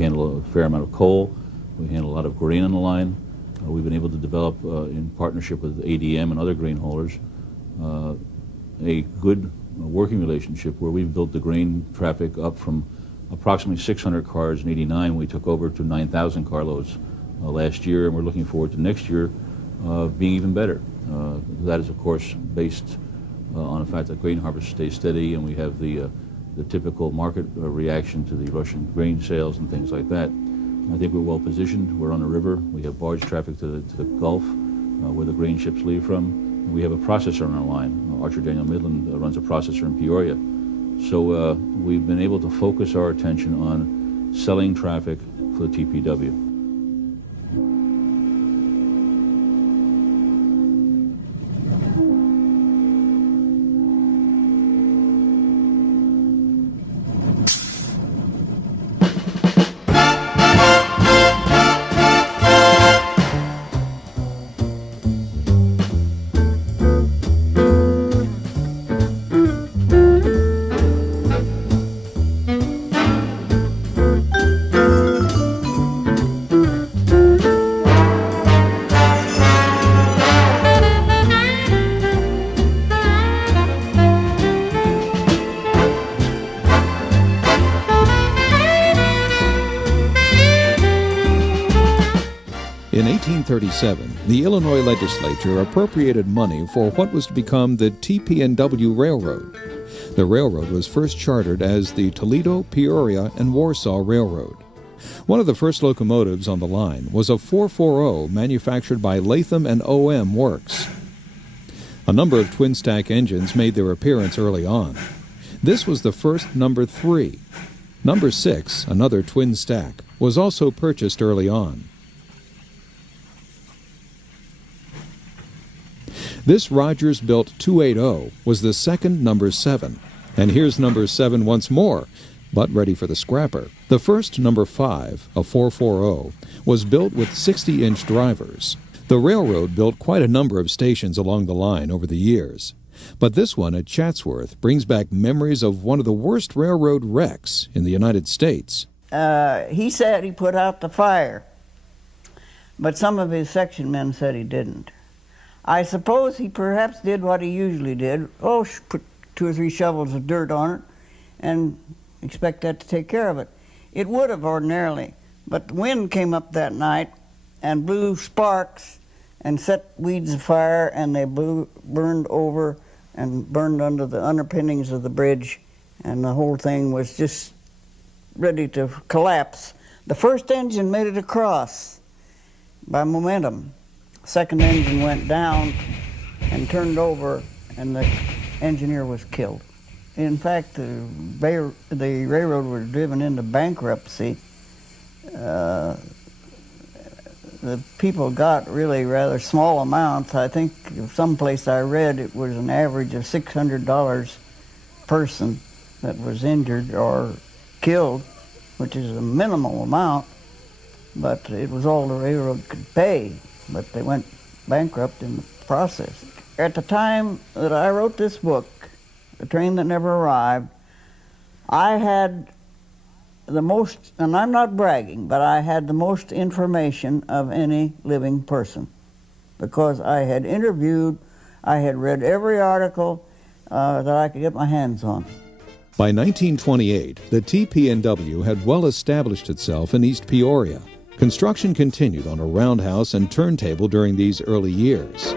handle a fair amount of coal. We handle a lot of grain on the line. We've been able to develop, in partnership with ADM and other grain haulers, a good working relationship where we've built the grain traffic up from approximately 600 cars in '89. We took over to 9,000 carloads last year, and we're looking forward to next year being even better. That is, of course, based on the fact that grain harvest stays steady, and we have the typical market reaction to the Russian grain sales and things like that. I think we're well positioned. We're on the river. We have barge traffic to the Gulf, where the grain ships leave from. We have a processor on our line. Archer Daniel Midland runs a processor in Peoria. So we've been able to focus our attention on selling traffic for the TP&W. In 1837, the Illinois legislature appropriated money for what was to become the TP&W Railroad. The railroad was first chartered as the Toledo, Peoria, and Warsaw Railroad. One of the first locomotives on the line was a 440 manufactured by Latham and O.M. Works. A number of twin-stack engines made their appearance early on. This was the first number 3. Number 6, another twin-stack, was also purchased early on. This Rogers-built 280 was the second number 7. And here's number 7 once more, but ready for the scrapper. The first number 5, a 440, was built with 60-inch drivers. The railroad built quite a number of stations along the line over the years. But this one at Chatsworth brings back memories of one of the worst railroad wrecks in the United States. He said he put out the fire, but some of his section men said he didn't. I suppose he perhaps did what he usually did. Put 2 or 3 shovels of dirt on it and expect that to take care of it. It would have ordinarily, but the wind came up that night and blew sparks and set weeds afire, and they burned over and burned under the underpinnings of the bridge, and the whole thing was just ready to collapse. The first engine made it across by momentum. Second engine went down and turned over, and the engineer was killed. In fact, the railroad was driven into bankruptcy. The people got really rather small amounts. I think someplace I read it was an average of $600 person that was injured or killed, which is a minimal amount, but it was all the railroad could pay. But they went bankrupt in the process. At the time that I wrote this book, The Train That Never Arrived, I had the most, and I'm not bragging, but I had the most information of any living person, because I had interviewed, I had read every article that I could get my hands on. By 1928, the TP&W had well established itself in East Peoria. Construction continued on a roundhouse and turntable during these early years.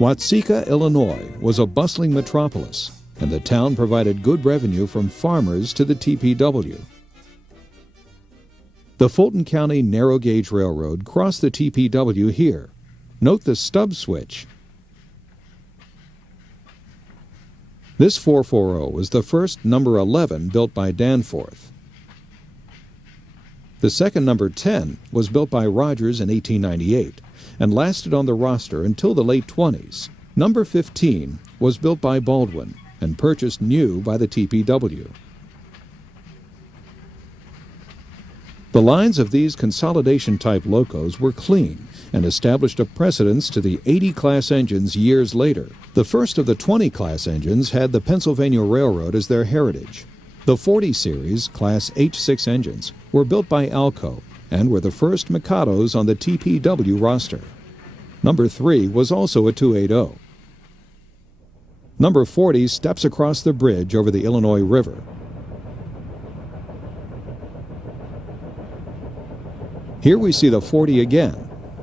Watseka, Illinois, was a bustling metropolis, and the town provided good revenue from farmers to the TP&W. The Fulton County Narrow Gauge Railroad crossed the TP&W here. Note the stub switch. This 440 was the first number 11 built by Danforth. The second number 10 was built by Rogers in 1898 and lasted on the roster until the late 20s. Number 15 was built by Baldwin and purchased new by the TP&W. The lines of these consolidation-type locos were clean and established a precedence to the 80-class engines years later. The first of the 20-class engines had the Pennsylvania Railroad as their heritage. The 40 series Class H6 engines were built by Alco and were the first Mikados on the TP&W roster. Number 3 was also a 280. Number 40 steps across the bridge over the Illinois River. Here we see the 40 again.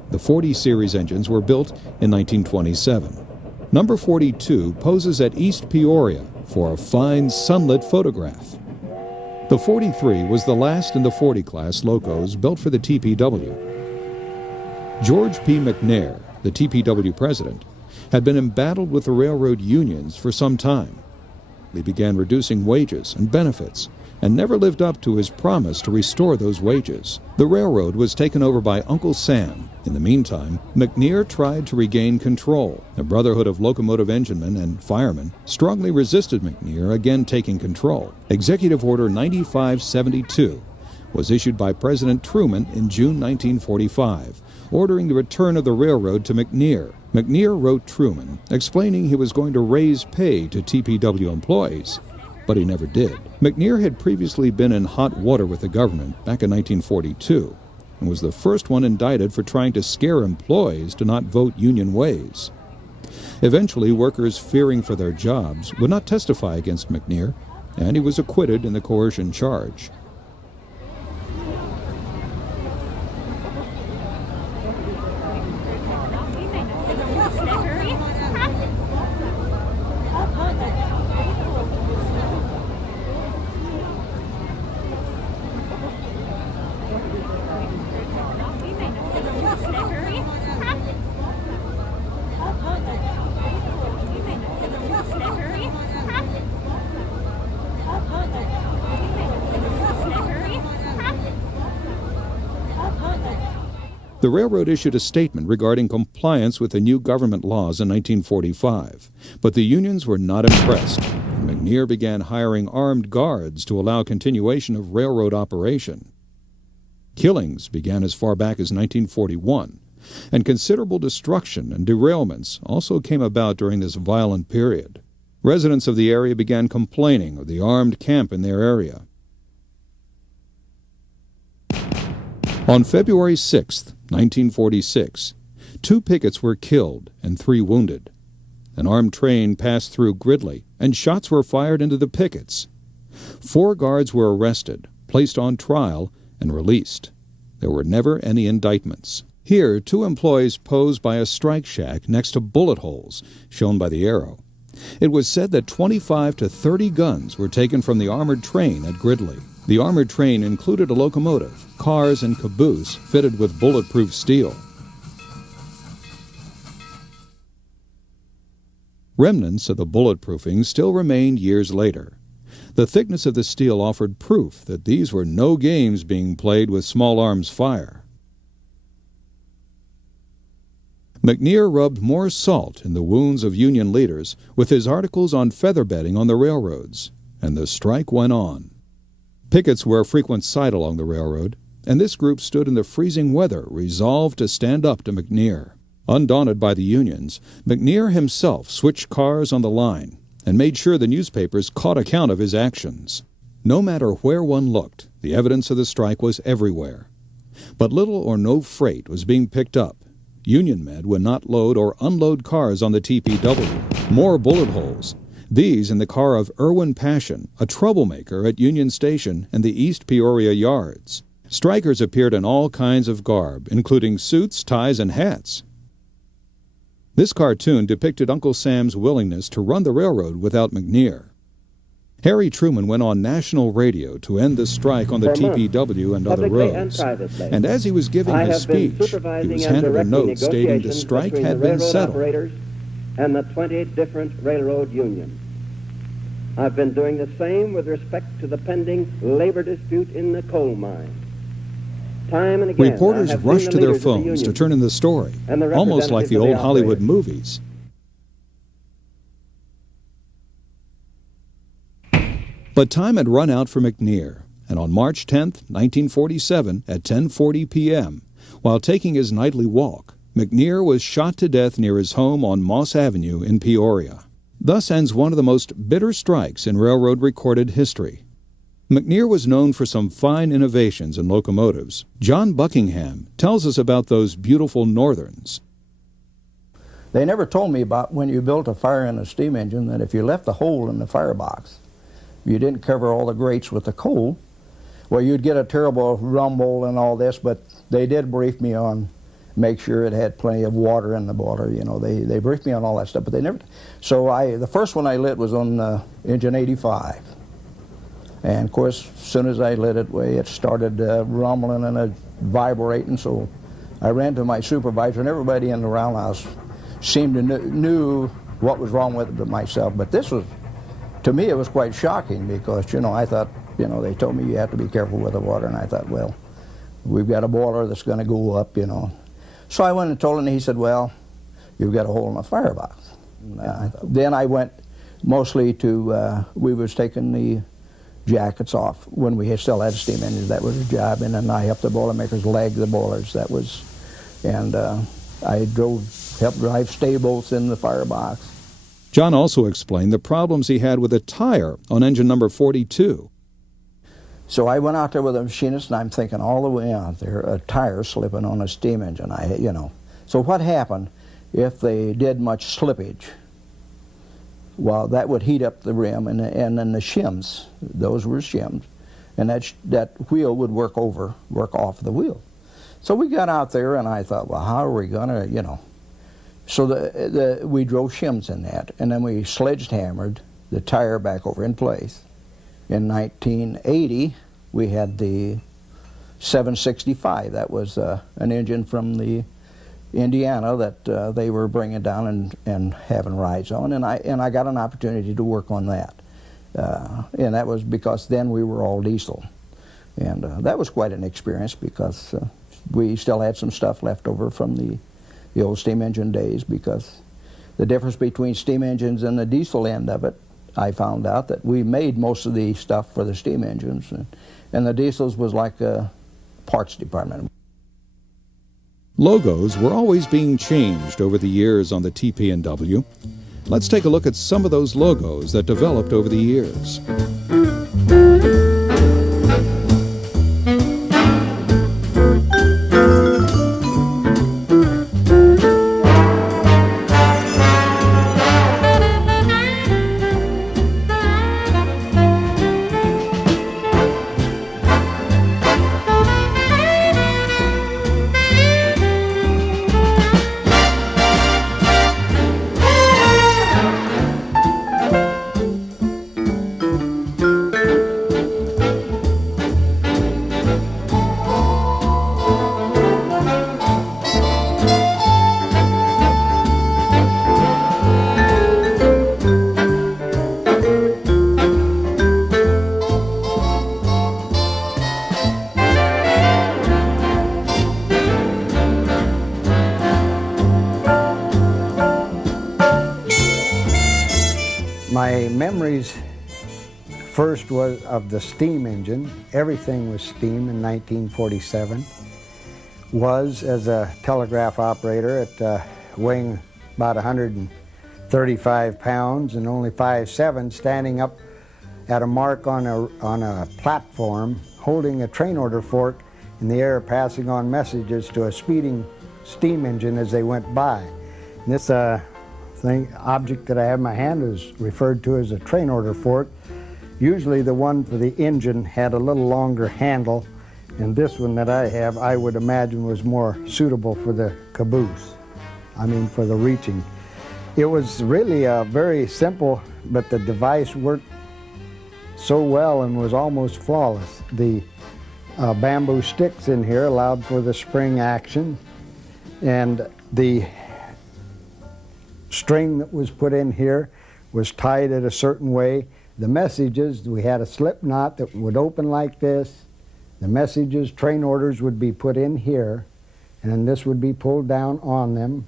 The 40 series engines were built in 1927. Number 42 poses at East Peoria for a fine sunlit photograph. The 43 was the last in the 40 class locos built for the TP&W. George P. McNair, the TP&W president, had been embattled with the railroad unions for some time. He began reducing wages and benefits and never lived up to his promise to restore those wages. The railroad was taken over by Uncle Sam. In the meantime, McNair tried to regain control. The Brotherhood of Locomotive Enginemen and Firemen strongly resisted McNair again taking control. Executive Order 9572 was issued by President Truman in June 1945, ordering the return of the railroad to McNair. McNair wrote Truman, explaining he was going to raise pay to TP&W employees, but he never did. McNair had previously been in hot water with the government back in 1942 and was the first one indicted for trying to scare employees to not vote union ways. Eventually, workers fearing for their jobs would not testify against McNair, and he was acquitted in the coercion charge. The railroad issued a statement regarding compliance with the new government laws in 1945, but the unions were not impressed, and McNair began hiring armed guards to allow continuation of railroad operation. Killings began as far back as 1941, and considerable destruction and derailments also came about during this violent period. Residents of the area began complaining of the armed camp in their area. On February 6, 1946, 2 pickets were killed and 3 wounded. An armed train passed through Gridley, and shots were fired into the pickets. 4 guards were arrested, placed on trial, and released. There were never any indictments. Here, 2 employees posed by a strike shack next to bullet holes, shown by the arrow. It was said that 25 to 30 guns were taken from the armored train at Gridley. The armored train included a locomotive, cars, and caboose fitted with bulletproof steel. Remnants of the bulletproofing still remained years later. The thickness of the steel offered proof that these were no games being played with small arms fire. McNair rubbed more salt in the wounds of union leaders with his articles on feather bedding on the railroads, and the strike went on. Pickets were a frequent sight along the railroad, and this group stood in the freezing weather, resolved to stand up to McNair. Undaunted by the unions, McNair himself switched cars on the line and made sure the newspapers caught account of his actions. No matter where one looked, the evidence of the strike was everywhere. But little or no freight was being picked up. Union men would not load or unload cars on the TP&W. More bullet holes. These in the car of Irwin Passion, a troublemaker at Union Station and the East Peoria yards. Strikers appeared in all kinds of garb, including suits, ties, and hats. This cartoon depicted Uncle Sam's willingness to run the railroad without McNair. Harry Truman went on national radio to end the strike on the TP&W and other roads. And as he was giving his speech, he was handed a note stating the strike had been settled. And the 20 different railroad unions. I've been doing the same with respect to the pending labor dispute in the coal mine. Time and again, reporters rushed to their phones to turn in the story, almost like the old Hollywood movies. But time had run out for McNair, and on March 10, 1947, at 10:40 p.m., while taking his nightly walk, McNear was shot to death near his home on Moss Avenue in Peoria. Thus ends one of the most bitter strikes in railroad recorded history. McNear was known for some fine innovations in locomotives. John Buckingham tells us about those beautiful Northerns. They never told me about when you built a fire in a steam engine that if you left a hole in the firebox, you didn't cover all the grates with the coal, well, you'd get a terrible rumble and all this, but they did brief me on make sure it had plenty of water in the boiler. You know, they briefed me on all that stuff, but they never. So the first one I lit was on engine 85. And of course, as soon as I lit it, it started rumbling and vibrating, so I ran to my supervisor, and everybody in the roundhouse seemed to knew what was wrong with it but myself. But this was, to me, it was quite shocking because, you know, I thought, you know, they told me you have to be careful with the water, and I thought, well, we've got a boiler that's going to go up, you know. So I went and told him, and he said, well, you've got a hole in the firebox. Then I went mostly to, we was taking the jackets off when we still had steam engines. That was a job, and then I helped the boilermakers lag the boilers. That was, and I helped drive stay bolts in the firebox. John also explained the problems he had with a tire on engine number 42. So I went out there with a machinist, and I'm thinking all the way out there, a tire slipping on a steam engine. You know. So what happened if they did much slippage? Well, that would heat up the rim, and then the shims, those were shims, and that wheel would work off the wheel. So we got out there, and I thought, well, how are we gonna, you know? So we drove shims in that, and then we sledgehammered the tire back over in place. In 1980, we had the 765. That was an engine from the Indiana that they were bringing down and having rides on, and I got an opportunity to work on that. And that was because then we were all diesel. And that was quite an experience because we still had some stuff left over from the old steam engine days, because the difference between steam engines and the diesel end of it, I found out that we made most of the stuff for the steam engines, and the diesels was like a parts department. Logos were always being changed over the years on the TP&W. Let's take a look at some of those logos that developed over the years. My memories first was of the steam engine. Everything was steam in 1947. Was as a telegraph operator at weighing about 135 pounds and only 5'7", standing up at a mark on a platform, holding a train order fork in the air, passing on messages to a speeding steam engine as they went by. And this object that I have in my hand is referred to as a train order fork. Usually the one for the engine had a little longer handle, and this one that I have, I would imagine, was more suitable for the caboose. I mean, for the reaching. It was really very simple, but the device worked so well and was almost flawless. The bamboo sticks in here allowed for the spring action, and the string that was put in here was tied in a certain way. The messages, we had a slip knot that would open like this. The messages, train orders would be put in here, and then this would be pulled down on them.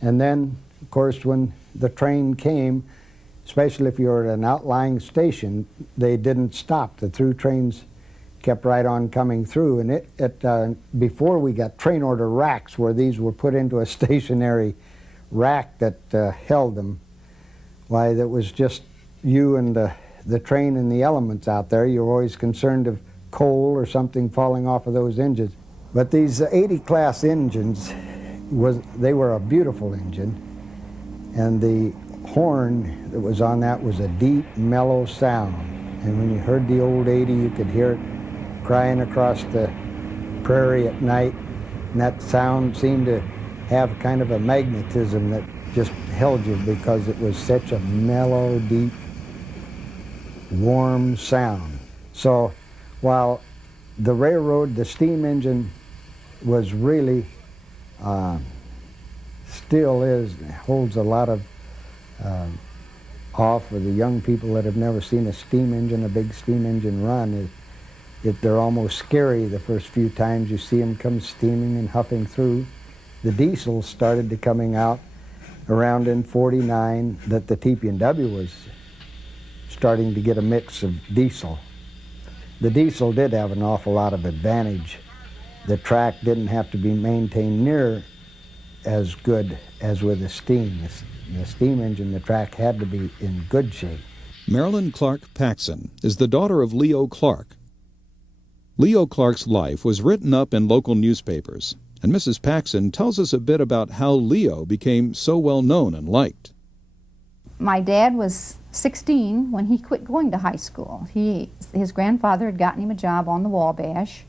And then, of course, when the train came, especially if you were at an outlying station, they didn't stop. The through trains kept right on coming through. And before we got train order racks where these were put into a stationary rack that held them, why, that was just you and the train and the elements out there. You're always concerned of coal or something falling off of those engines. But these 80 class engines, they were a beautiful engine, and the horn that was on that was a deep, mellow sound. And when you heard the old 80, you could hear it crying across the prairie at night, and that sound seemed to have kind of a magnetism that just held you because it was such a mellow, deep, warm sound. So while the railroad, the steam engine was really, still is, holds a lot of awe for the young people that have never seen a steam engine, a big steam engine run. They're almost scary the first few times you see them come steaming and huffing through. The diesels started to coming out around in '49, that the TP&W was starting to get a mix of diesel. The diesel did have an awful lot of advantage. The track didn't have to be maintained near as good as with the steam. The steam engine, the track had to be in good shape. Marilyn Clark Paxson is the daughter of Leo Clark. Leo Clark's life was written up in local newspapers, and Mrs. Paxson tells us a bit about how Leo became so well known and liked. My dad was 16 when he quit going to high school. His grandfather had gotten him a job on the Wabash,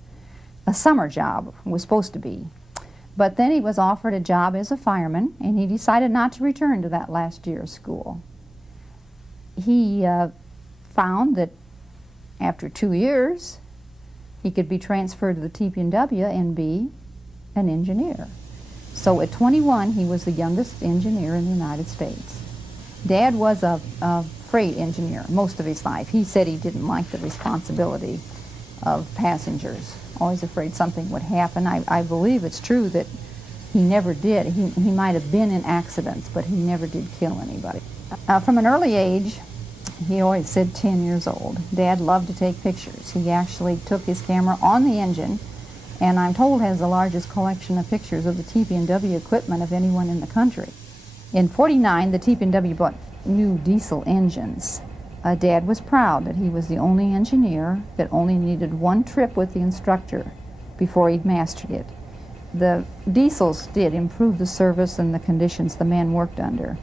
a summer job was supposed to be. But then he was offered a job as a fireman, and he decided not to return to that last year of school. He found that after 2 years, he could be transferred to the TP&W and be an engineer. So at 21, he was the youngest engineer in the United States. Dad was a freight engineer most of his life. He said he didn't like the responsibility of passengers, always afraid something would happen. I believe it's true that he never did. He might have been in accidents, but he never did kill anybody. From an early age, he always said 10 years old, Dad loved to take pictures. He actually took his camera on the engine, and I'm told has the largest collection of pictures of the TP&W equipment of anyone in the country. In '49, the TP&W bought new diesel engines. Dad was proud that he was the only engineer that only needed one trip with the instructor before he'd mastered it. The diesels did improve the service and the conditions the men worked under.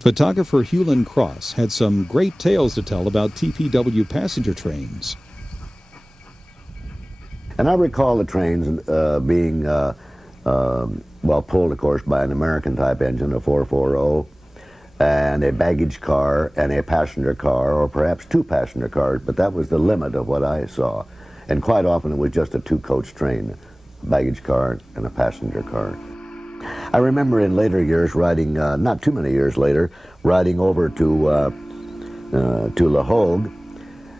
Photographer Hewlin Cross had some great tales to tell about TP&W passenger trains. And I recall the trains being, pulled, of course, by an American-type engine, a 440, and a baggage car and a passenger car, or perhaps two passenger cars, but that was the limit of what I saw. And quite often it was just a two-coach train, a baggage car and a passenger car. I remember in later years riding, not too many years later, riding over to La Hogue,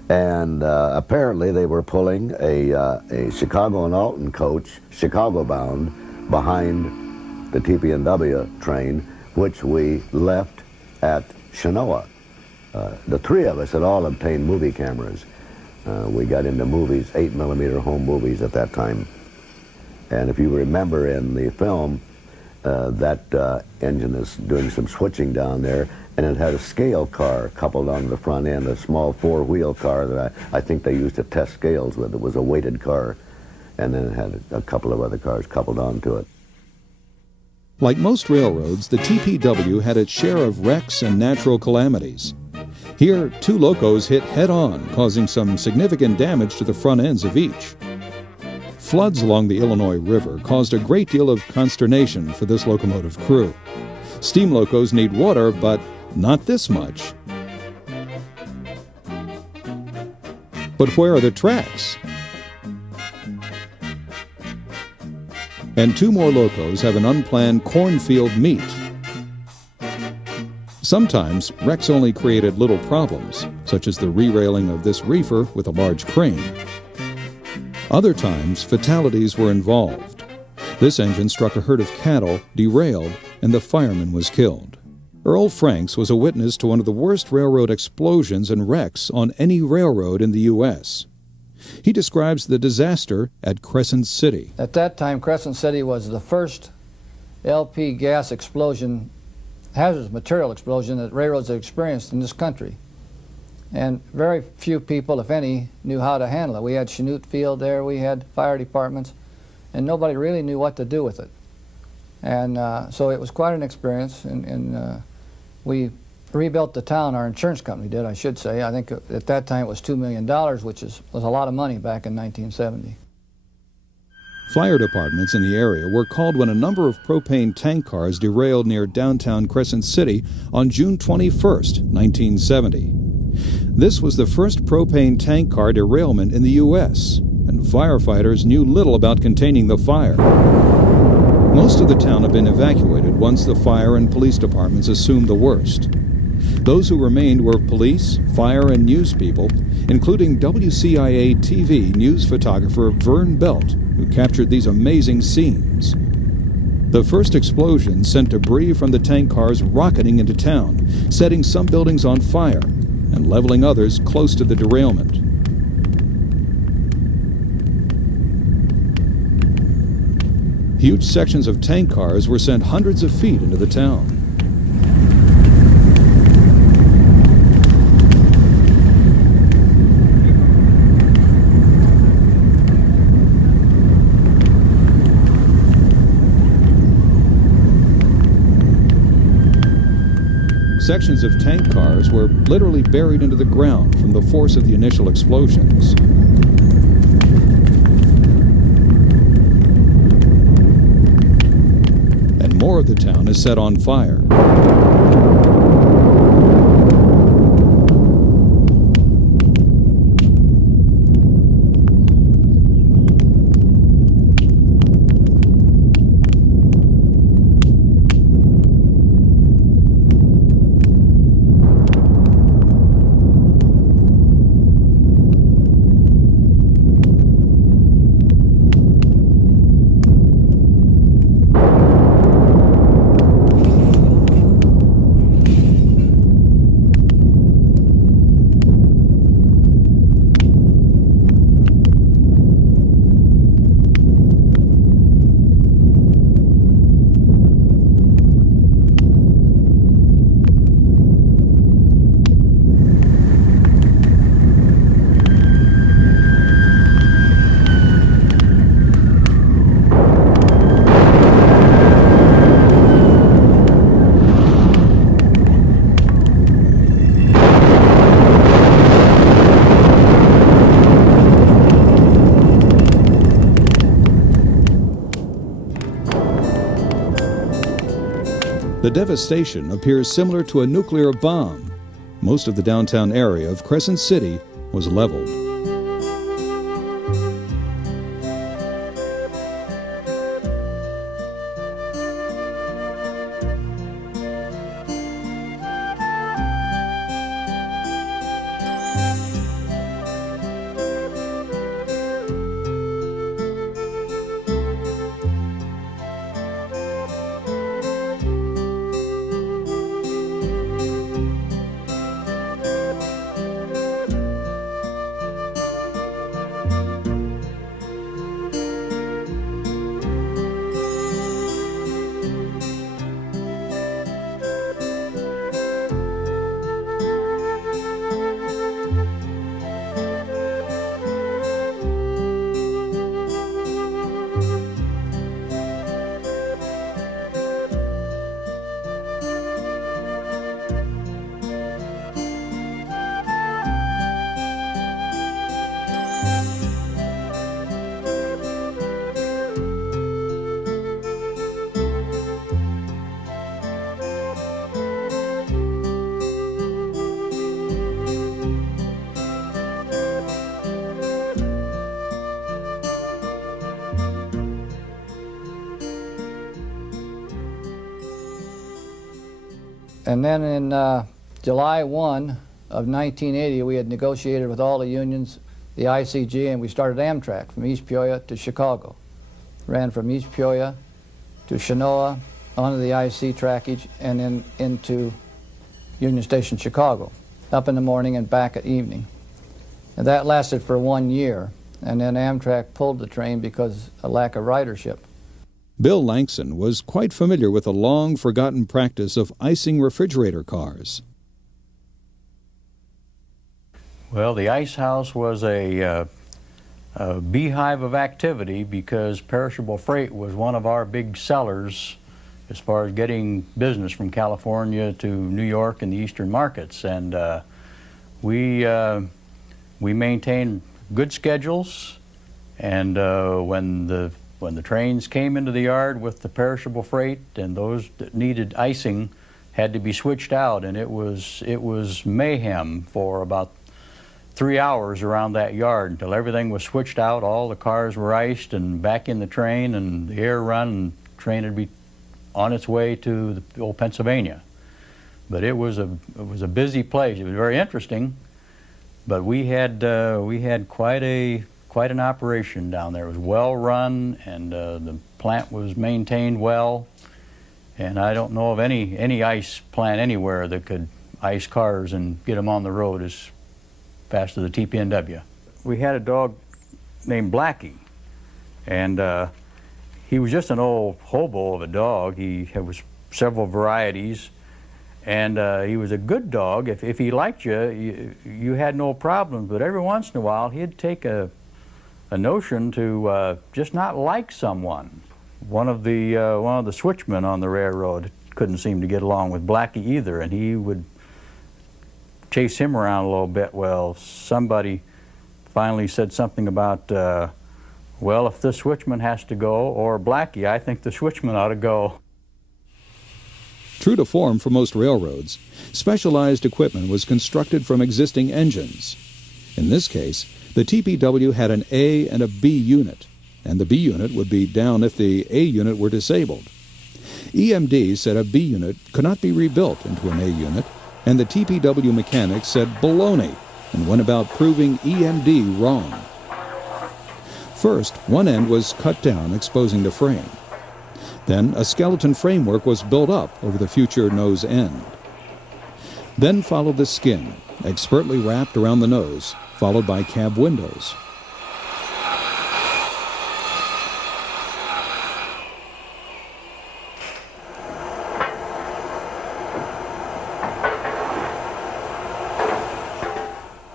and apparently they were pulling a Chicago and Alton coach, Chicago-bound, behind the TP&W train, which we left at Chenoa. The three of us had all obtained movie cameras. We got into movies, 8mm home movies at that time. And if you remember in the film, that engine is doing some switching down there, and it had a scale car coupled onto the front end, a small four-wheel car that I think they used to test scales with. It was a weighted car, and then it had a couple of other cars coupled onto it. Like most railroads, the TP&W had its share of wrecks and natural calamities. Here, two locos hit head-on, causing some significant damage to the front ends of each. Floods along the Illinois River caused a great deal of consternation for this locomotive crew. Steam locos need water, but not this much. But where are the tracks? And two more locos have an unplanned cornfield meet. Sometimes wrecks only created little problems, such as the re-railing of this reefer with a large crane. Other times, fatalities were involved. This engine struck a herd of cattle, derailed, and the fireman was killed. Earl Franks was a witness to one of the worst railroad explosions and wrecks on any railroad in the U.S. He describes the disaster at Crescent City. At that time, Crescent City was the first LP gas explosion, hazardous material explosion that railroads had experienced in this country. And very few people, if any, knew how to handle it. We had Chanute Field there, we had fire departments, and nobody really knew what to do with it. And so it was quite an experience, and we rebuilt the town. Our insurance company did, I should say. I think at that time it was $2 million, which was a lot of money back in 1970. Fire departments in the area were called when a number of propane tank cars derailed near downtown Crescent City on June 21st, 1970. This was the first propane tank car derailment in the U.S., and firefighters knew little about containing the fire. Most of the town had been evacuated once the fire and police departments assumed the worst. Those who remained were police, fire, and news people, including WCIA TV news photographer Vern Belt, who captured these amazing scenes. The first explosion sent debris from the tank cars rocketing into town, setting some buildings on fire and leveling others close to the derailment. Huge sections of tank cars were sent hundreds of feet into the town. Sections of tank cars were literally buried into the ground from the force of the initial explosions. And more of the town is set on fire. The devastation appears similar to a nuclear bomb. Most of the downtown area of Crescent City was leveled. And then in July 1 of 1980, we had negotiated with all the unions, the ICG, and we started Amtrak from East Peoria to Chicago. Ran from East Peoria to Chenoa, onto the IC trackage and then into Union Station, Chicago, up in the morning and back at evening. And that lasted for 1 year, and then Amtrak pulled the train because of lack of ridership. Bill Langston was quite familiar with the long-forgotten practice of icing refrigerator cars. Well, the ice house was a beehive of activity because perishable freight was one of our big sellers as far as getting business from California to New York and the eastern markets. And we maintained good schedules, and when the trains came into the yard with the perishable freight, and those that needed icing had to be switched out, and it was mayhem for about 3 hours around that yard until everything was switched out, all the cars were iced and back in the train, and the air run, and the train would be on its way to the old Pennsylvania. But it was a busy place. It was very interesting, but we had quite an operation down there. It was well run, and the plant was maintained well. And I don't know of any ice plant anywhere that could ice cars and get them on the road as fast as the TP&W. We had a dog named Blackie, and he was just an old hobo of a dog. He was several varieties, and he was a good dog. If he liked you, you had no problems, but every once in a while he'd take a notion to just not like someone. One of the switchmen on the railroad couldn't seem to get along with Blackie either, and he would chase him around a little bit. Well, somebody finally said something about, well, if the switchman has to go, or Blackie, I think the switchman ought to go. True to form for most railroads, specialized equipment was constructed from existing engines. In this case, the TP&W had an A and a B unit, and the B unit would be down if the A unit were disabled. EMD said a B unit could not be rebuilt into an A unit, and the TP&W mechanics said baloney and went about proving EMD wrong. First, one end was cut down, exposing the frame. Then a skeleton framework was built up over the future nose end. Then followed the skin, expertly wrapped around the nose, followed by cab windows.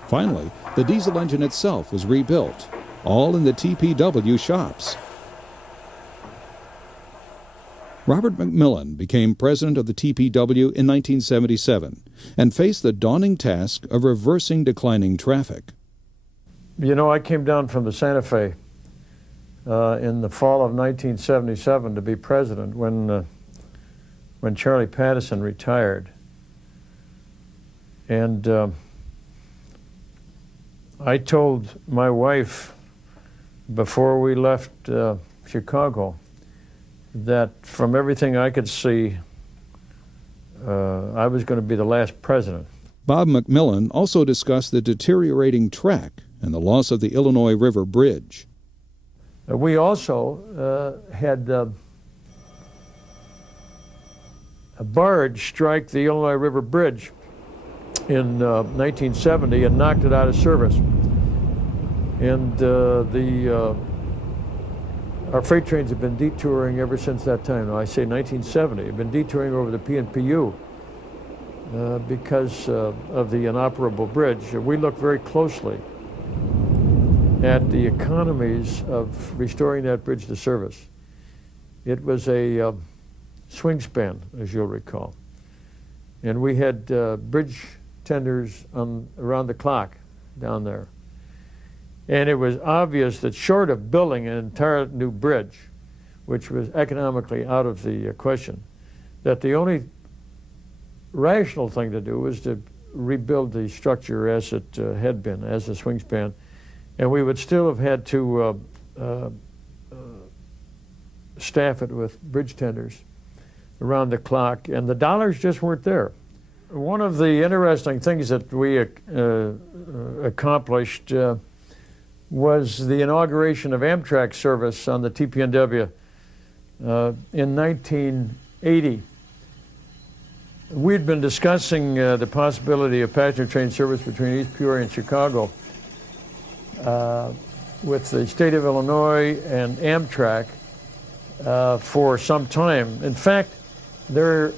Finally, the diesel engine itself was rebuilt, all in the TP&W shops. Robert McMillan became president of the TP&W in 1977 and faced the daunting task of reversing declining traffic. You know, I came down from the Santa Fe in the fall of 1977 to be president when Charlie Pattison retired. And I told my wife before we left Chicago that from everything I could see, I was going to be the last president. Bob McMillan also discussed the deteriorating track and the loss of the Illinois River Bridge. We also had a barge strike the Illinois River Bridge in 1970 and knocked it out of service. And our freight trains have been detouring ever since that time. Now, I say 1970. They've been detouring over the P&PU because of the inoperable bridge. We look very closely at the economies of restoring that bridge to service. It was a swing span, as you'll recall. And we had bridge tenders around the clock down there. And it was obvious that short of building an entire new bridge, which was economically out of the question, that the only rational thing to do was to rebuild the structure as it had been, as a swing span. And we would still have had to staff it with bridge tenders around the clock, and the dollars just weren't there. One of the interesting things that we accomplished was the inauguration of Amtrak service on the TP&W in 1980. 1980, we'd been discussing the possibility of passenger train service between East Peoria and Chicago with the state of Illinois and Amtrak for some time. In fact, there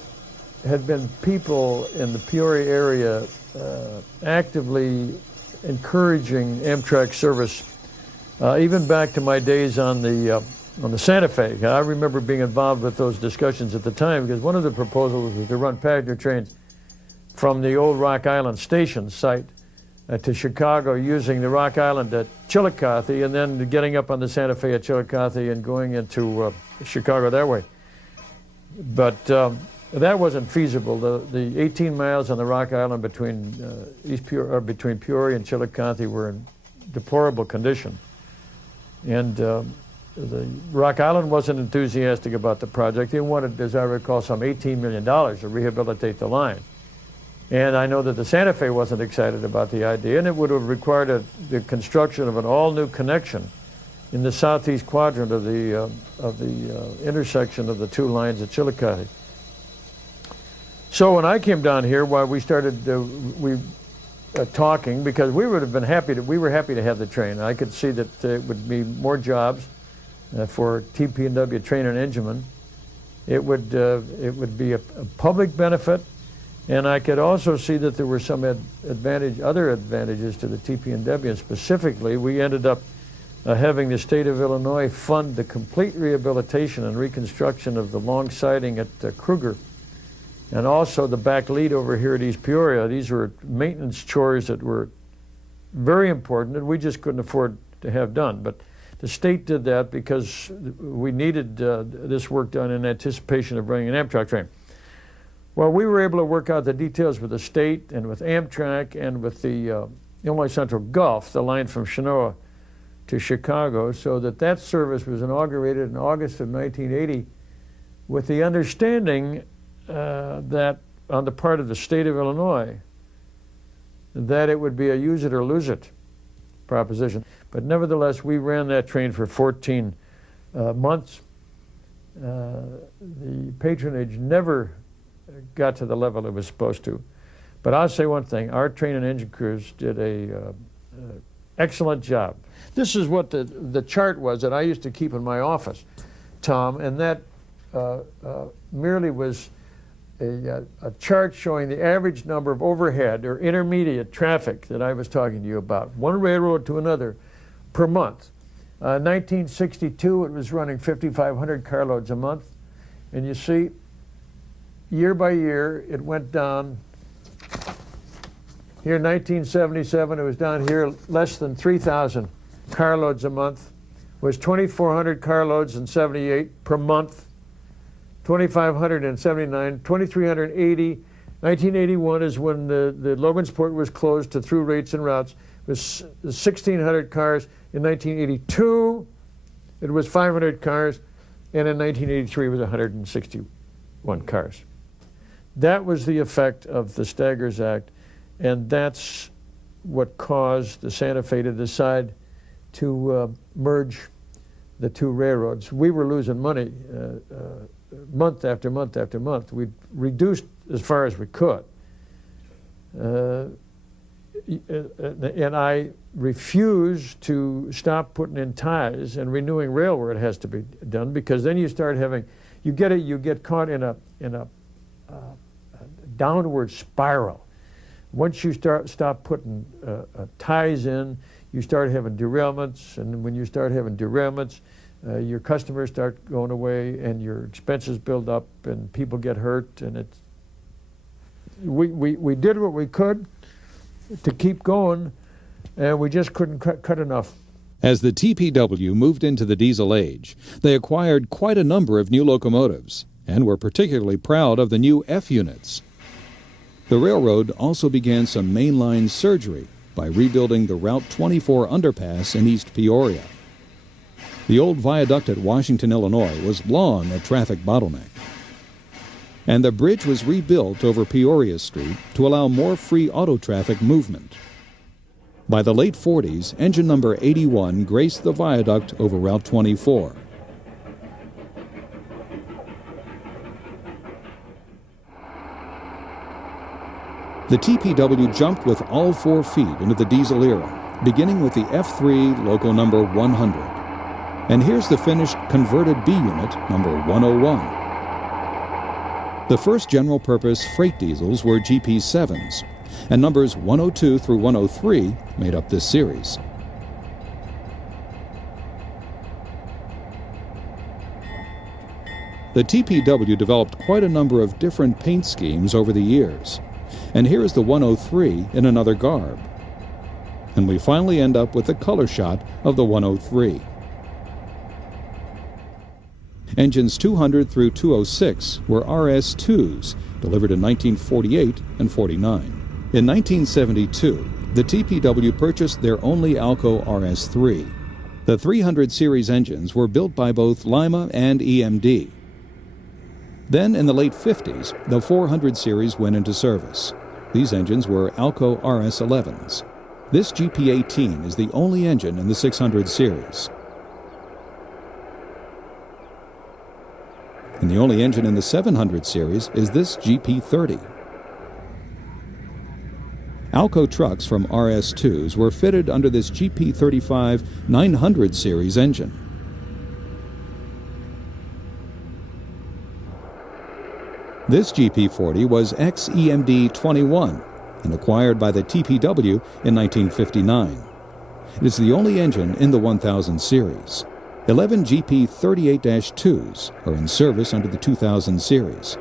had been people in the Peoria area actively encouraging Amtrak service, even back to my days on the Santa Fe. I remember being involved with those discussions at the time, because one of the proposals was to run passenger trains from the old Rock Island station site to Chicago, using the Rock Island at Chillicothe, and then getting up on the Santa Fe at Chillicothe and going into Chicago that way. But that wasn't feasible. The 18 miles on the Rock Island between between Peoria and Chillicothe were in deplorable condition, and the Rock Island wasn't enthusiastic about the project. They wanted, as I recall, some $18 million to rehabilitate the line. And I know that the Santa Fe wasn't excited about the idea, and it would have required the construction of an all-new connection in the southeast quadrant of the intersection of the two lines at Chillicothe. So when I came down here, while we started talking, because we would have been happy to, we were happy to have the train. I could see that it would be more jobs for TP&W trainer and engineman. It would be a public benefit, and I could also see that there were some other advantages to the TP&W. And specifically, we ended up having the state of Illinois fund the complete rehabilitation and reconstruction of the long siding at Kruger, and also the back lead over here at East Peoria. These were maintenance chores that were very important, and we just couldn't afford to have done. But the state did that because we needed this work done in anticipation of running an Amtrak train. Well, we were able to work out the details with the state and with Amtrak and with the Illinois Central Gulf, the line from Chenoa to Chicago, so that service was inaugurated in August of 1980 with the understanding that on the part of the state of Illinois that it would be a use it or lose it proposition. But nevertheless, we ran that train for 14 months. The patronage never got to the level it was supposed to. But I'll say one thing, our train and engine crews did a excellent job. This is what the chart was that I used to keep in my office, Tom, and that merely was a chart showing the average number of overhead or intermediate traffic that I was talking to you about, one railroad to another per month. 1962, it was running 5,500 carloads a month, and you see, year by year, it went down. Here in 1977, it was down here less than 3,000 carloads a month. It was 2,400 carloads in 78 per month, 2,500 in 79, 2,380. 1981 is when the Logansport was closed to through rates and routes. It was 1,600 cars. In 1982, it was 500 cars, and in 1983, it was 161 cars. That was the effect of the Staggers Act, and that's what caused the Santa Fe to decide to merge the two railroads. We were losing money month after month after month. We reduced as far as we could. And I refuse to stop putting in ties and renewing rail where it has to be done, because then you start having, you get caught in a downward spiral. Once you stop putting ties in, you start having derailments, and when you start having derailments, your customers start going away, and your expenses build up, and people get hurt, and it's. We did what we could to keep going, and we just couldn't cut enough. As the TP&W moved into the diesel age, they acquired quite a number of new locomotives and were particularly proud of the new F units. The railroad also began some mainline surgery by rebuilding the Route 24 underpass in East Peoria. The old viaduct at Washington, Illinois was long a traffic bottleneck, and the bridge was rebuilt over Peoria Street to allow more free auto traffic movement. By the late 40s, engine number 81 graced the viaduct over Route 24. The TP&W jumped with all 4 feet into the diesel era, beginning with the F3 loco number 100. And here's the finished converted B unit, number 101. The first general-purpose freight diesels were GP7s, and numbers 102 through 103 made up this series. The TP&W developed quite a number of different paint schemes over the years, and here is the 103 in another garb. And we finally end up with a color shot of the 103. Engines 200 through 206 were RS2s, delivered in 1948 and 49. In 1972, the TP&W purchased their only Alco RS3. The 300 series engines were built by both Lima and EMD. Then, in the late 50s, the 400 series went into service. These engines were Alco RS11s. This GP18 is the only engine in the 600 series. And the only engine in the 700 series is this GP30. Alco trucks from RS2s were fitted under this GP35 900 series engine. This GP40 was ex-EMD 21 and acquired by the TP&W in 1959. It is the only engine in the 1000 series. 11 GP38-2s are in service under the 2000 series.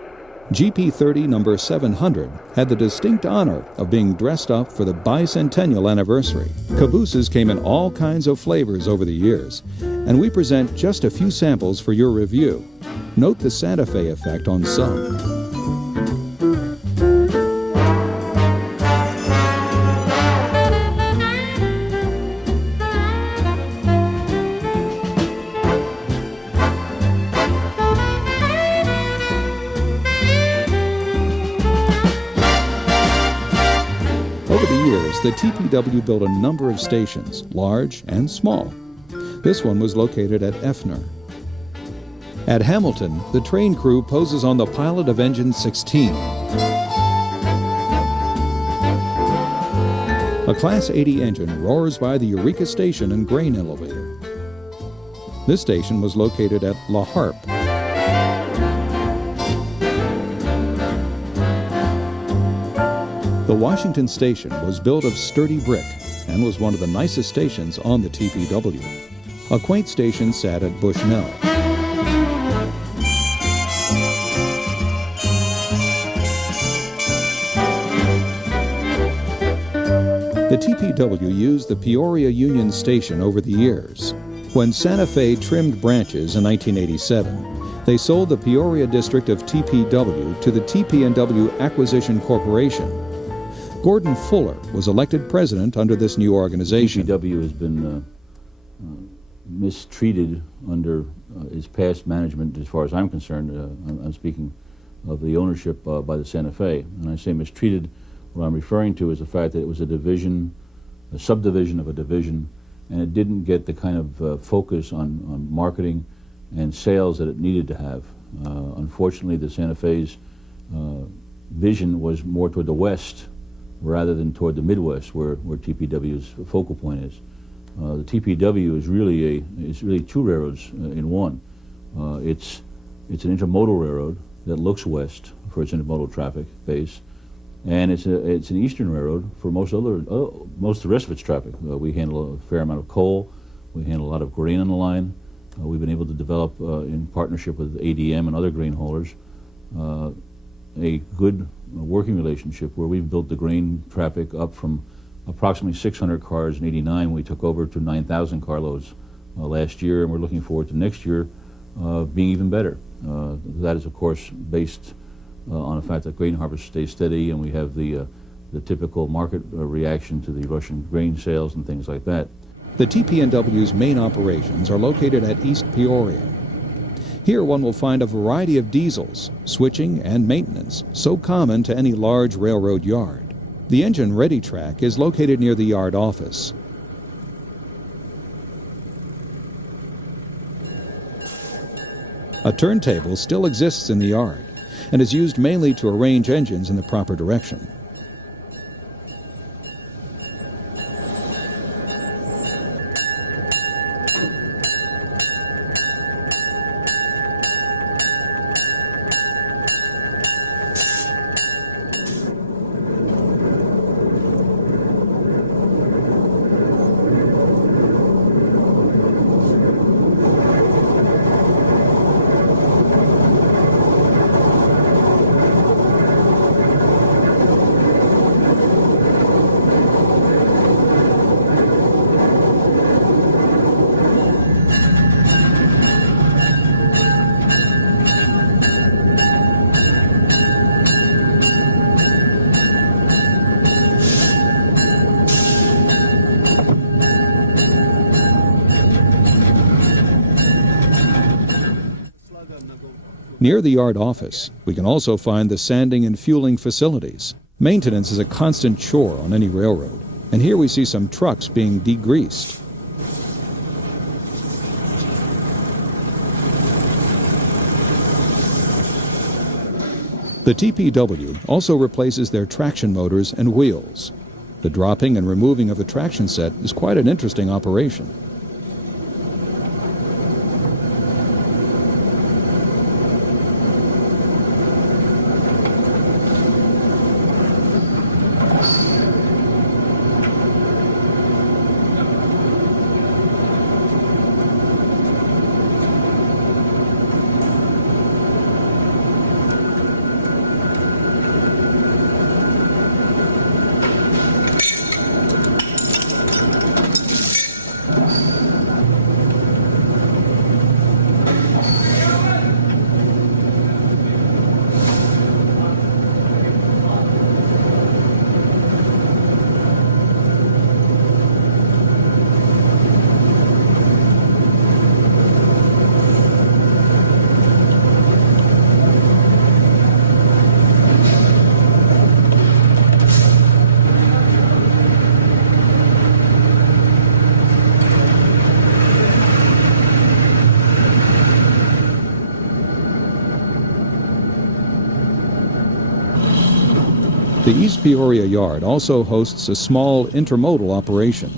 GP30 number 700 had the distinct honor of being dressed up for the bicentennial anniversary. Cabooses came in all kinds of flavors over the years, and we present just a few samples for your review. Note the Santa Fe effect on some. The TP&W built a number of stations, large and small. This one was located at Effner. At Hamilton, the train crew poses on the pilot of Engine 16. A Class 80 engine roars by the Eureka Station and grain elevator. This station was located at La Harpe. The Washington Station was built of sturdy brick and was one of the nicest stations on the TP&W. A quaint station sat at Bushnell. The TP&W used the Peoria Union Station over the years. When Santa Fe trimmed branches in 1987, they sold the Peoria district of TP&W to the TP&W Acquisition Corporation. Gordon Fuller was elected president under this new organization. TP&W has been mistreated under its past management, as far as I'm concerned. I'm speaking of the ownership by the Santa Fe. And I say mistreated, what I'm referring to is the fact that it was a division, a subdivision of a division, and it didn't get the kind of focus on marketing and sales that it needed to have. Unfortunately, the Santa Fe's vision was more toward the west rather than toward the Midwest, where TP&W's focal point is. The TP&W is really two railroads in one. It's an intermodal railroad that looks west for its intermodal traffic base, and it's an eastern railroad for most of the rest of its traffic. We handle a fair amount of coal. We handle a lot of grain on the line. We've been able to develop, in partnership with ADM and other grain haulers, a good working relationship where we've built the grain traffic up from approximately 600 cars in '89 when we took over to 9,000 carloads last year, and we're looking forward to next year being even better. That is, of course, based on the fact that grain harvest stays steady, and we have the typical market reaction to the Russian grain sales and things like that. The TP&W's main operations are located at East Peoria. Here one will find a variety of diesels, switching, and maintenance, so common to any large railroad yard. The engine ready track is located near the yard office. A turntable still exists in the yard and is used mainly to arrange engines in the proper direction. Near the yard office, we can also find the sanding and fueling facilities. Maintenance is a constant chore on any railroad, and here we see some trucks being degreased. The TP&W also replaces their traction motors and wheels. The dropping and removing of the traction set is quite an interesting operation. The East Peoria Yard also hosts a small intermodal operation.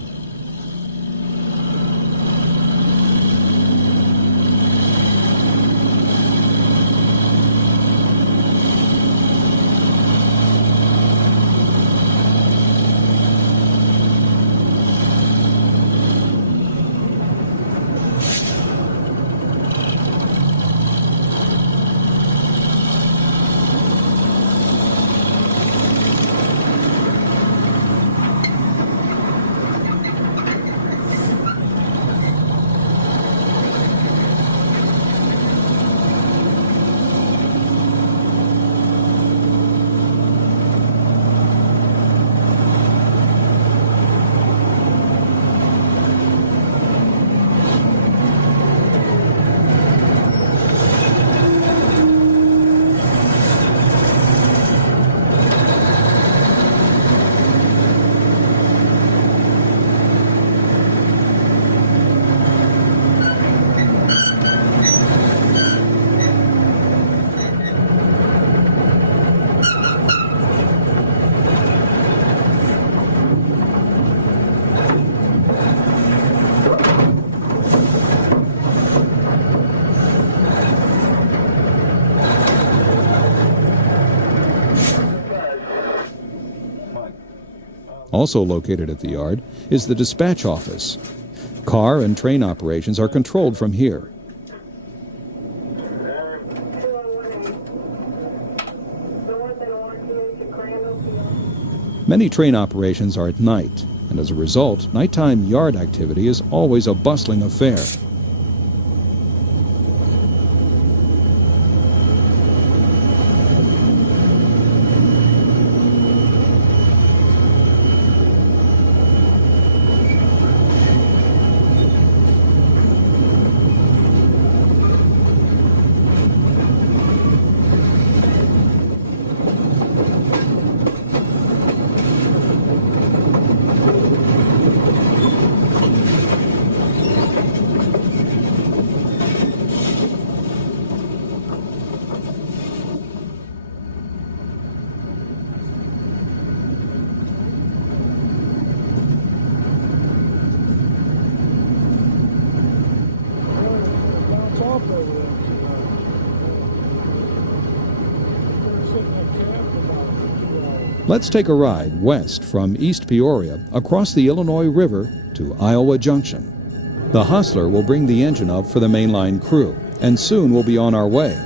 Also located at the yard is the dispatch office. Car and train operations are controlled from here. Many train operations are at night, and as a result, nighttime yard activity is always a bustling affair. Let's take a ride west from East Peoria across the Illinois River to Iowa Junction. The hostler will bring the engine up for the mainline crew, and soon we'll be on our way.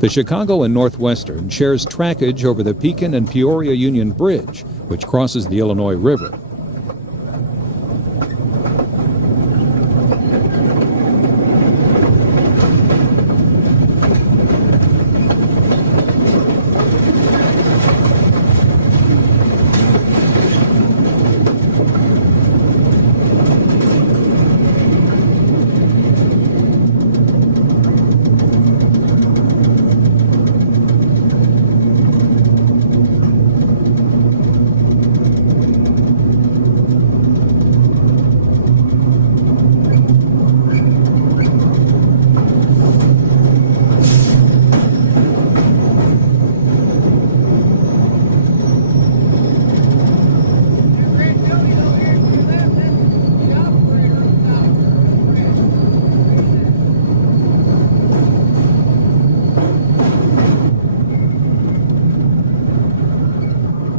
The Chicago and Northwestern shares trackage over the Pekin and Peoria Union Bridge, which crosses the Illinois River.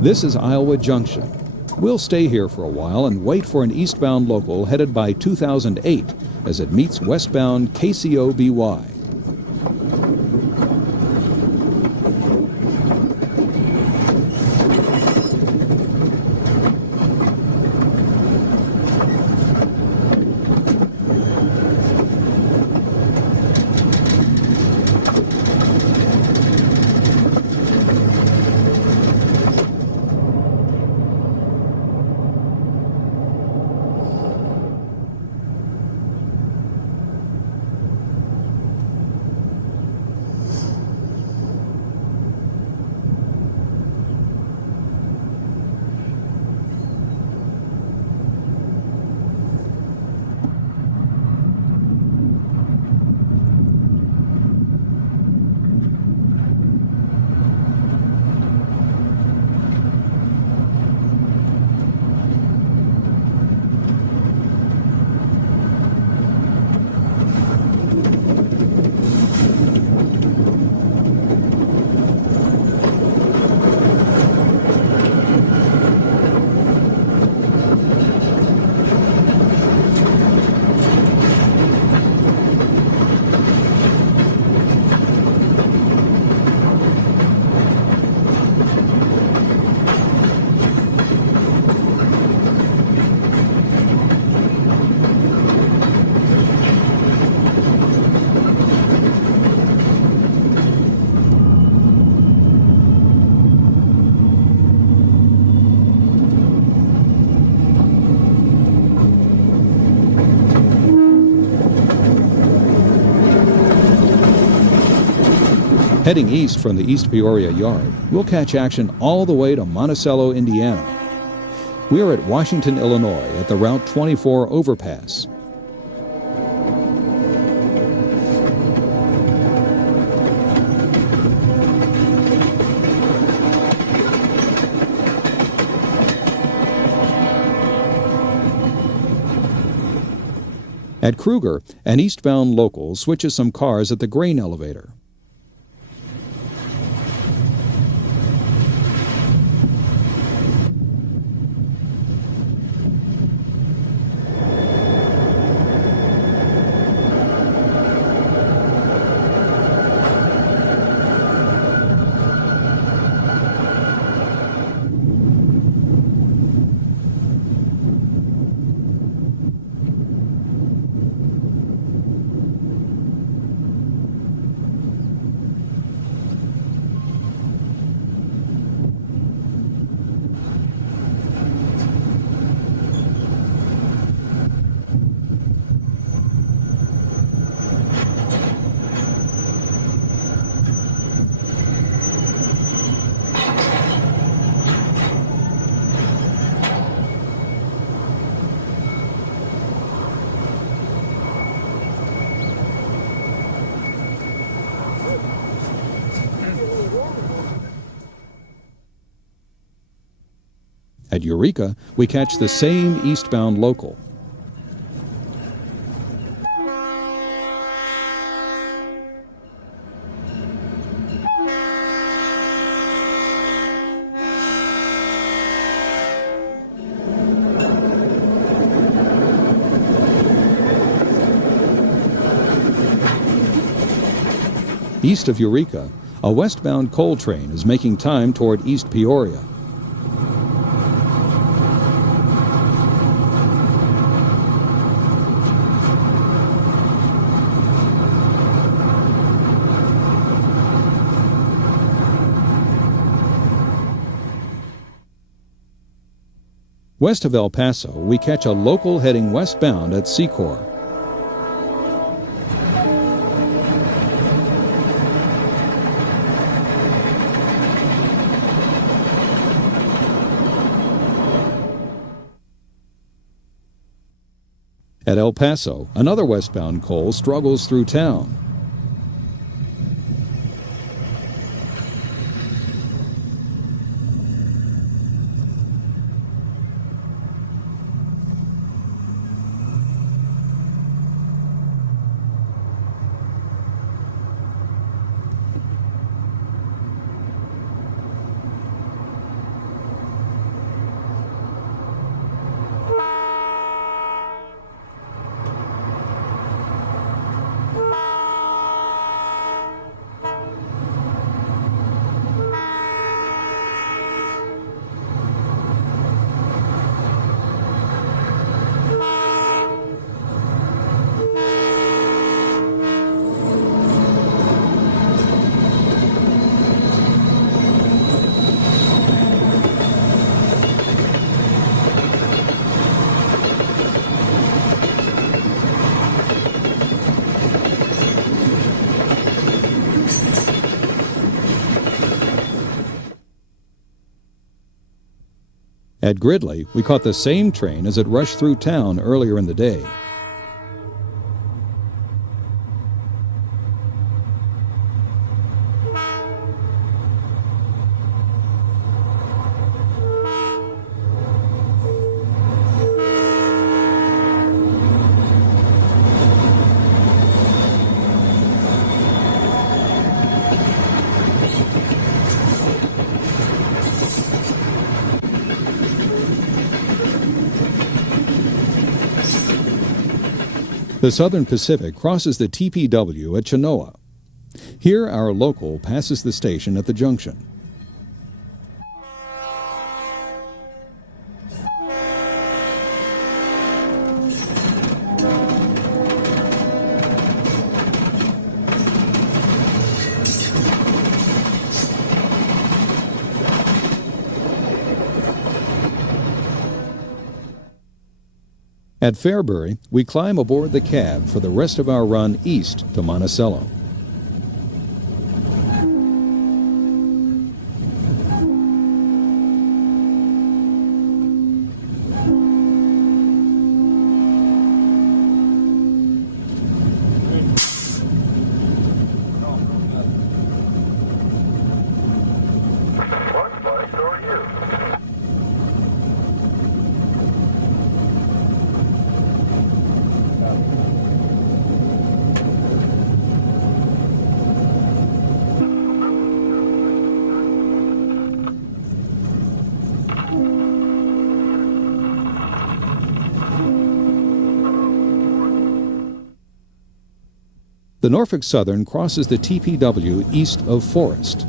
This is Iowa Junction. We'll stay here for a while and wait for an eastbound local headed by 2008 as it meets westbound KCO-BY. Heading east from the East Peoria Yard, we'll catch action all the way to Monticello, Indiana. We are at Washington, Illinois at the Route 24 overpass. At Kruger, an eastbound local switches some cars at the grain elevator. At Eureka, we catch the same eastbound local. East of Eureka, a westbound coal train is making time toward East Peoria. West of El Paso, we catch a local heading westbound at Secor. At El Paso, another westbound coal struggles through town. At Gridley, we caught the same train as it rushed through town earlier in the day. The Southern Pacific crosses the TP&W at Chenoa. Here, our local passes the station at the junction. At Fairbury, we climb aboard the cab for the rest of our run east to Monticello. The Norfolk Southern crosses the TP&W east of Forest.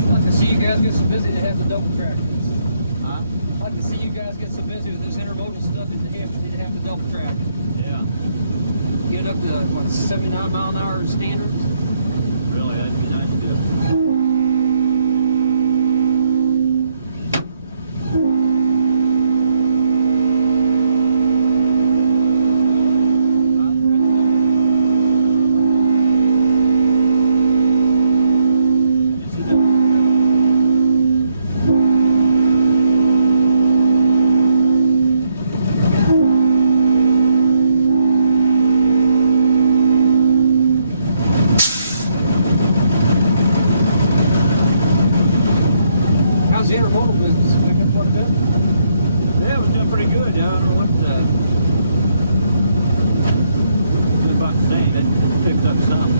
I'd like to see you guys get so busy to have the double track. Huh? I'd like to see you guys get so busy with this intermodal stuff that they have to double track. Yeah. Get up to, what, 79 mile an hour standard? Really, that'd be nice to do. It's picked up some.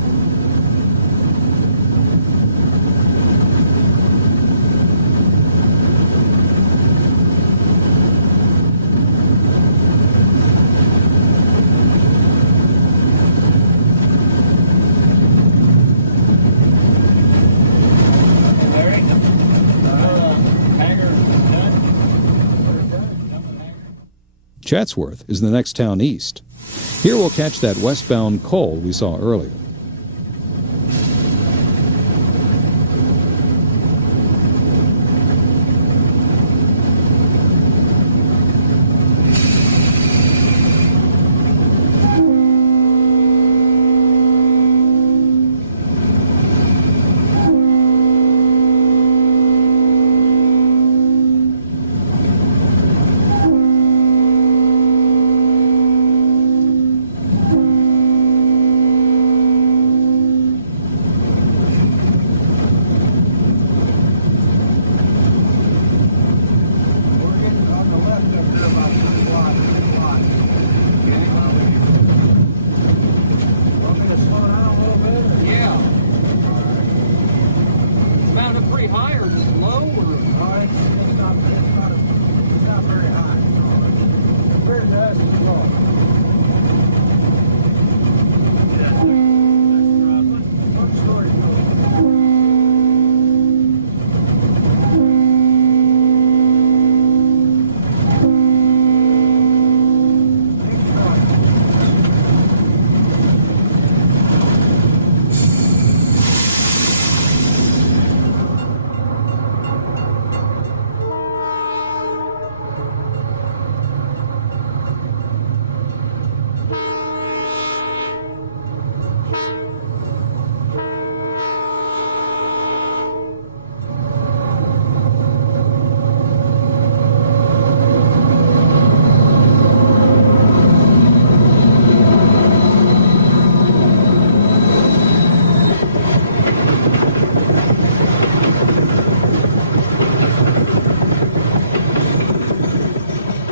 Chatsworth is the next town east. Here we'll catch that westbound coal we saw earlier.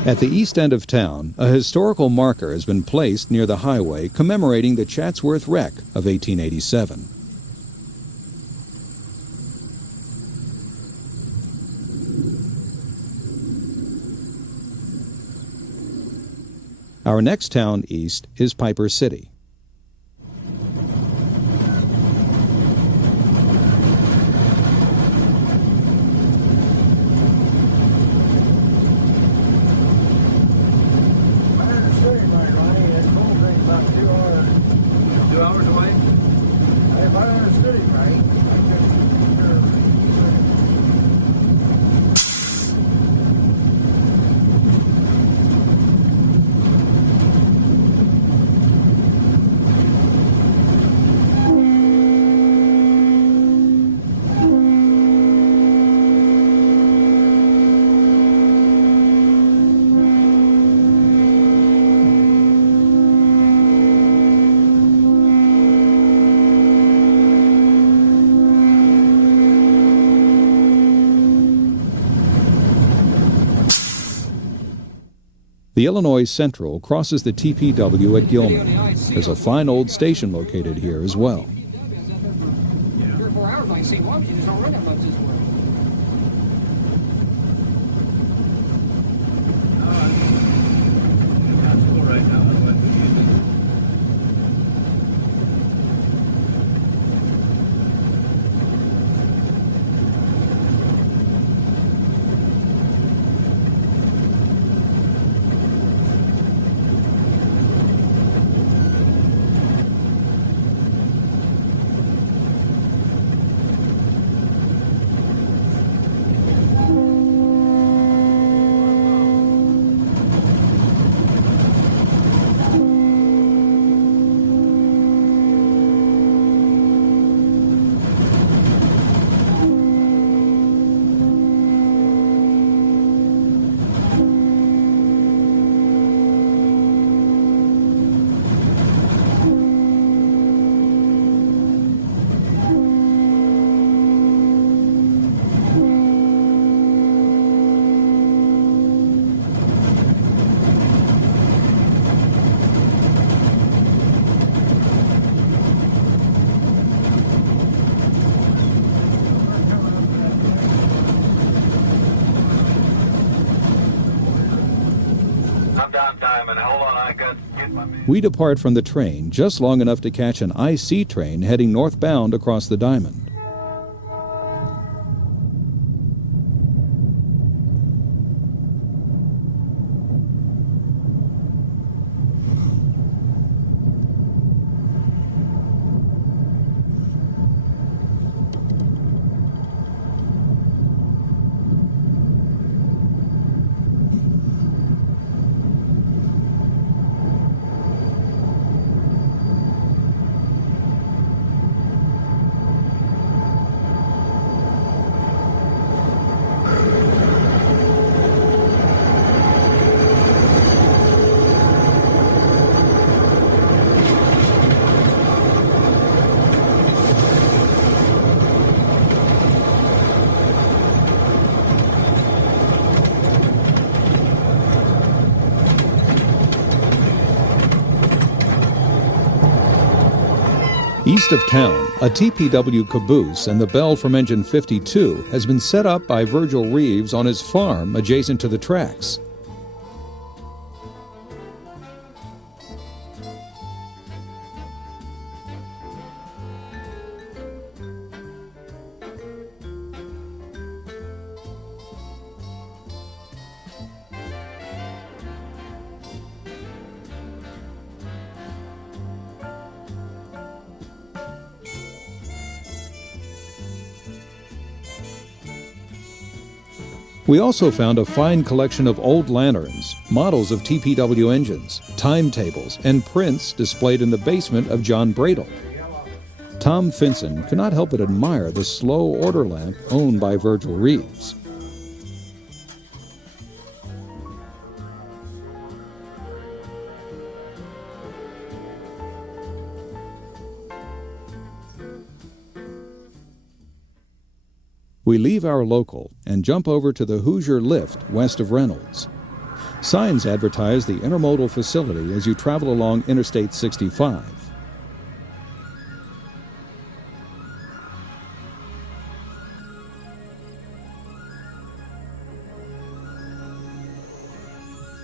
At the east end of town, a historical marker has been placed near the highway commemorating the Chatsworth wreck of 1887. Our next town east is Piper City. The Illinois Central crosses the TP&W at Gilman. There's a fine old station located here as well. 3 or 4 hours, I see why, but you just don't run that much this way. Diamond. Hold on, I got to get my man. We depart from the train just long enough to catch an IC train heading northbound across the Diamond. East of town, a TP&W caboose and the bell from engine 52 has been set up by Virgil Reeves on his farm adjacent to the tracks. We also found a fine collection of old lanterns, models of TP&W engines, timetables, and prints displayed in the basement of John Bradle. Tom Finson could not help but admire the slow order lamp owned by Virgil Reeves. We leave our local and jump over to the Hoosier Lift west of Reynolds. Signs advertise the intermodal facility as you travel along Interstate 65.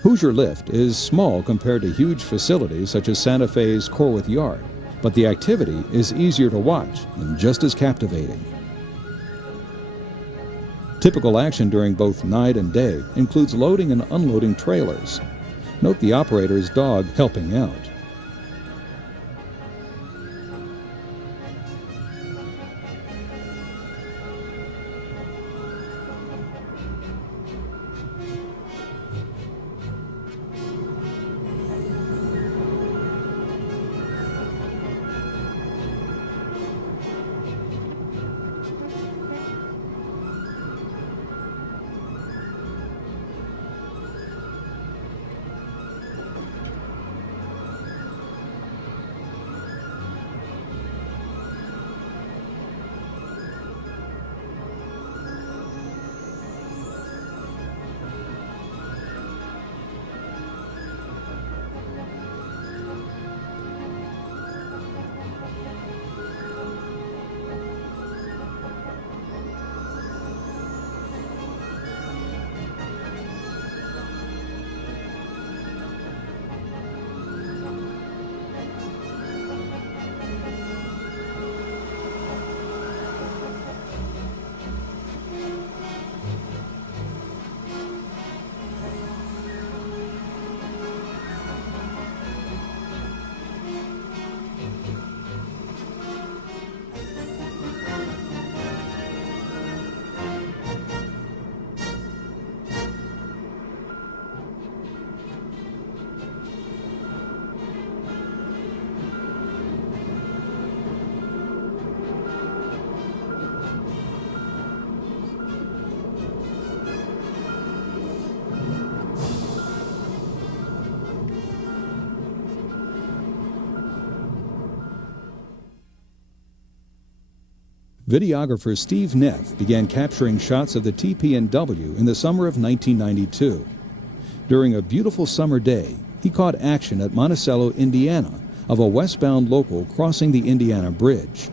Hoosier Lift is small compared to huge facilities such as Santa Fe's Corwith Yard, but the activity is easier to watch and just as captivating. Typical action during both night and day includes loading and unloading trailers. Note the operator's dog helping out. Videographer Steve Neff began capturing shots of the TP&W in the summer of 1992. During a beautiful summer day, he caught action at Monticello, Indiana, of a westbound local crossing the Indiana Bridge.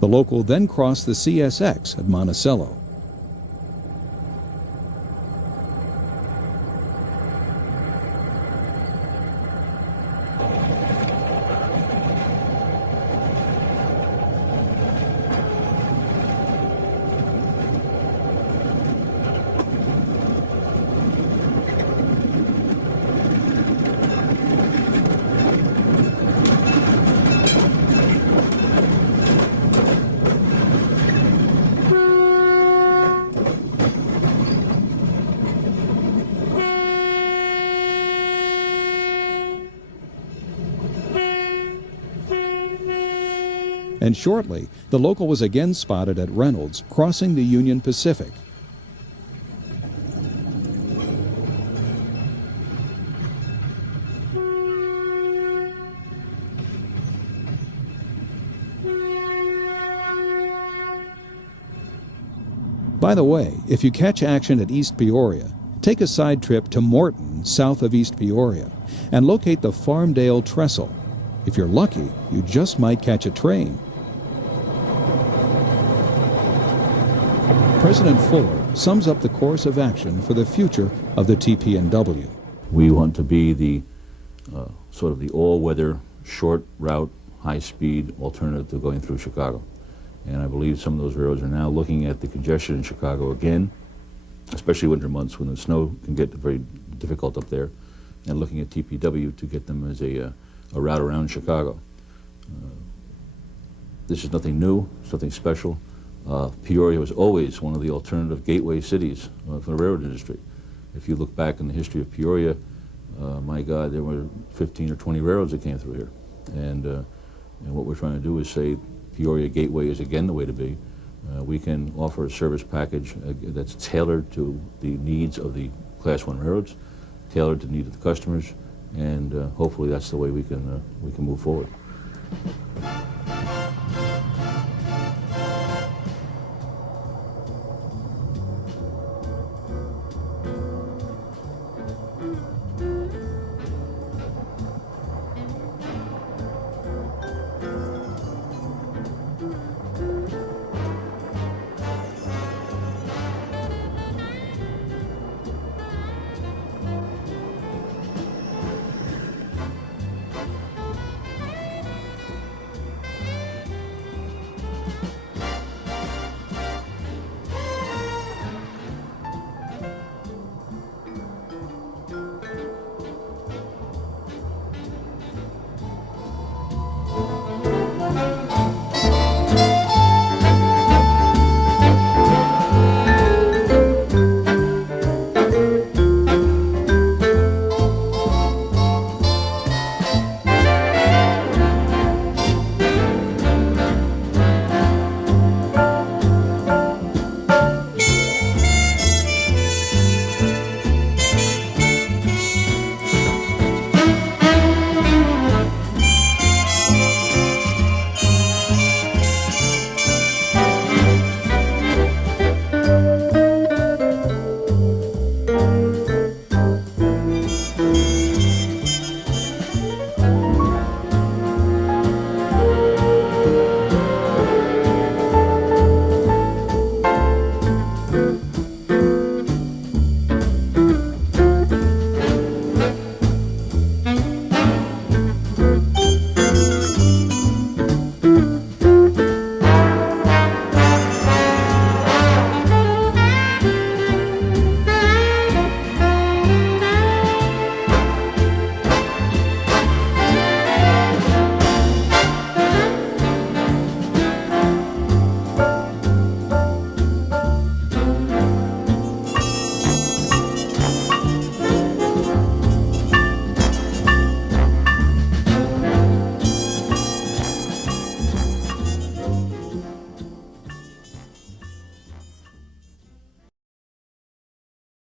The local then crossed the CSX at Monticello. And shortly, the local was again spotted at Reynolds crossing the Union Pacific. By the way, if you catch action at East Peoria, take a side trip to Morton, south of East Peoria, and locate the Farmdale Trestle. If you're lucky, you just might catch a train. President Fuller sums up the course of action for the future of the TP&W. We want to be the sort of the all-weather, short route, high-speed alternative to going through Chicago. And I believe some of those railroads are now looking at the congestion in Chicago again, especially winter months when the snow can get very difficult up there, and looking at TP&W to get them as a route around Chicago. This is nothing new, it's nothing special. Peoria was always one of the alternative gateway cities for the railroad industry. If you look back in the history of Peoria, my God, there were 15 or 20 railroads that came through here. And what we're trying to do is say Peoria Gateway is again the way to be. We can offer a service package that's tailored to the needs of the Class 1 railroads, tailored to the needs of the customers, and hopefully that's the way we can move forward.